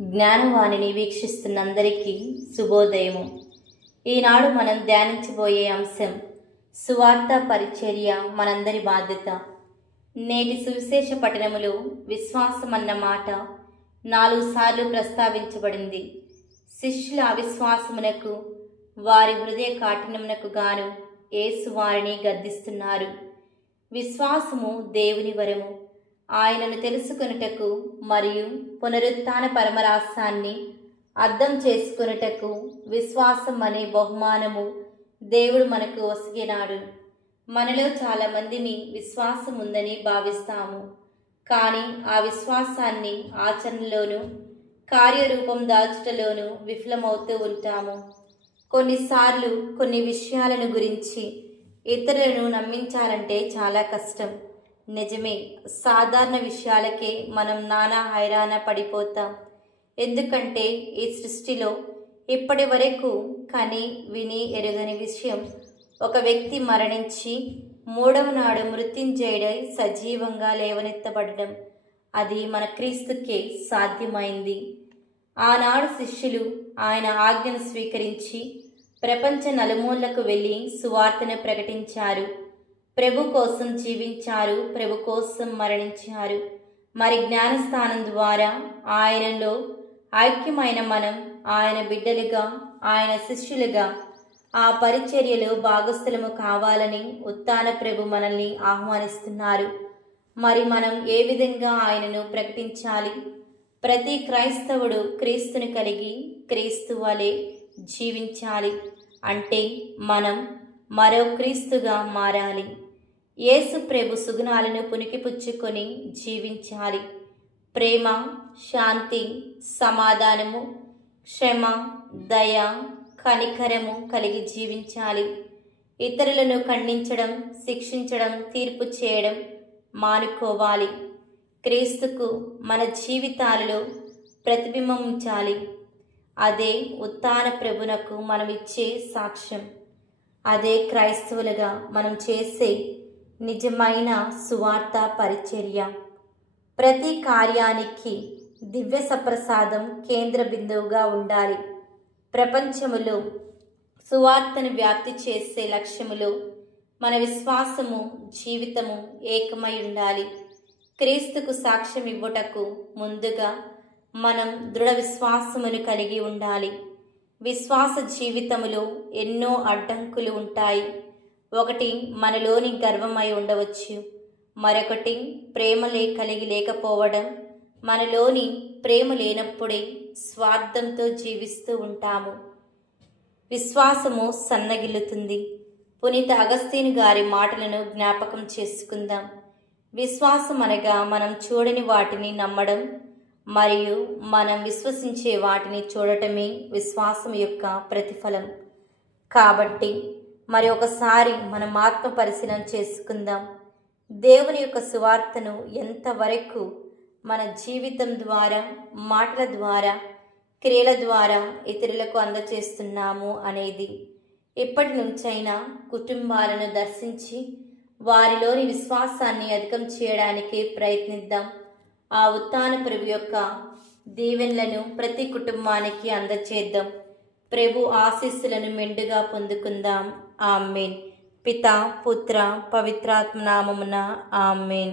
జ్ఞానవాణిని వీక్షిస్తున్న అందరికీ శుభోదయము. ఈనాడు మనం ధ్యానించబోయే అంశం సువార్త పరిచర్య మనందరి బాధ్యత. నేటి సువిశేష పఠనములో విశ్వాసం అన్న మాట 4 సార్లు ప్రస్తావించబడింది. శిష్యుల అవిశ్వాసమునకు, వారి హృదయ కాఠిన్యమునకు గాను యేసు వారిని గద్దిస్తున్నారు. విశ్వాసము దేవుని వరము. ఆయనను తెలుసుకొనుటకు మరియు పునరుత్థాన పరమరాసాన్ని అర్థం చేసుకొనుటకు విశ్వాసం అనే బహుమానము దేవుడు మనకు ఒసగినాడు. మనలో చాలామందిని విశ్వాసం ఉందని భావిస్తాము, కానీ ఆ విశ్వాసాన్ని ఆచరణలోనూ కార్యరూపం దాల్చుటలోనూ విఫలమవుతూ ఉంటాము. కొన్నిసార్లు కొన్ని విషయాలను గురించి ఇతరులను నమ్మించాలంటే చాలా కష్టం. నిజమే, సాధారణ విషయాలకే మనం నానా హైరాణ పడిపోతాం. ఎందుకంటే ఈ సృష్టిలో ఇప్పటి వరకు కని విని ఎరుగని విషయం, ఒక వ్యక్తి మరణించి 3వ నాడు మృత్యుంజయుడై సజీవంగా లేవనెత్తబడడం, అది మన క్రీస్తుకే సాధ్యమైంది. ఆనాడు శిష్యులు ఆయన ఆజ్ఞను స్వీకరించి ప్రపంచ నలుమూలకు వెళ్ళి సువార్తను ప్రకటించారు. ప్రభు కోసం జీవించారు, ప్రభు కోసం మరణించారు. మరి జ్ఞానస్థానం ద్వారా ఆయనలో ఐక్యమైన మనం ఆయన బిడ్డలుగా, ఆయన శిష్యులుగా ఆ పరిచర్యలో భాగస్థులము కావాలని ఉత్థాన ప్రభు మనల్ని ఆహ్వానిస్తున్నారు. మరి మనం ఏ విధంగా ఆయనను ప్రకటించాలి? ప్రతి క్రైస్తవుడు క్రీస్తుని కలిగి క్రీస్తు వలె జీవించాలి. అంటే మనం మరో క్రీస్తుగా మారాలి. యేసు ప్రభు సుగుణాలను పుణికిపుచ్చుకొని జీవించాలి. ప్రేమ, శాంతి, సమాధానము, క్షమ, దయ, కనికరము కలిగి జీవించాలి. ఇతరులను ఖండించడం, శిక్షించడం, తీర్పు చేయడం మానుకోవాలి. క్రీస్తుకు మన జీవితాలలో ప్రతిబింబించాలి. అదే ఉత్థాన ప్రభునకు మనం ఇచ్చే సాక్ష్యం. అదే క్రైస్తవులుగా మనం చేసే నిజమైన సువార్త పరిచర్య. ప్రతి కార్యానికి దివ్య సప్రసాదం కేంద్ర బిందువుగా ఉండాలి. ప్రపంచములో సువార్తను వ్యాప్తి చేసే లక్ష్యములో మన విశ్వాసము, జీవితము ఏకమై ఉండాలి. క్రీస్తుకు సాక్ష్యం ఇవ్వటకు ముందుగా మనం దృఢ విశ్వాసమును కలిగి ఉండాలి. విశ్వాస జీవితములో ఎన్నో అడ్డంకులు ఉంటాయి. ఒకటి మనలోని గర్వమై ఉండవచ్చు, మరొకటి ప్రేమ కలిగి లేకపోవడం. మనలోని ప్రేమ లేనప్పుడే స్వార్థంతో జీవిస్తూ ఉంటాము. విశ్వాసము సన్నగిల్లుతుంది. పునీత అగస్తీను గారి మాటలను జ్ఞాపకం చేసుకుందాం. విశ్వాసం అనగా మనం చూడని వాటిని నమ్మడం మరియు మనం విశ్వసించే వాటిని చూడటమే విశ్వాసం యొక్క ప్రతిఫలం. కాబట్టి మరి ఒకసారి మనం ఆత్మ పరిశీలన చేసుకుందాం. దేవుని యొక్క సువార్తను ఎంతవరకు మన జీవితం ద్వారా, మాటల ద్వారా, క్రియల ద్వారా ఇతరులకు అందచేస్తున్నాము అనేది. ఇప్పటి నుంచైనా కుటుంబాలను దర్శించి వారిలోని విశ్వాసాన్ని అధికం చేయడానికి ప్రయత్నిద్దాం. ఆ ఉత్థాన ప్రభు యొక్క దీవెనలను ప్రతి కుటుంబానికి అందచేద్దాం. ప్రభు ఆశీస్సులను మెండుగా పొందుకుందాం. ఆమేన్. పితా, పుత్ర, పవిత్రాత్మ నామమున ఆమేన్.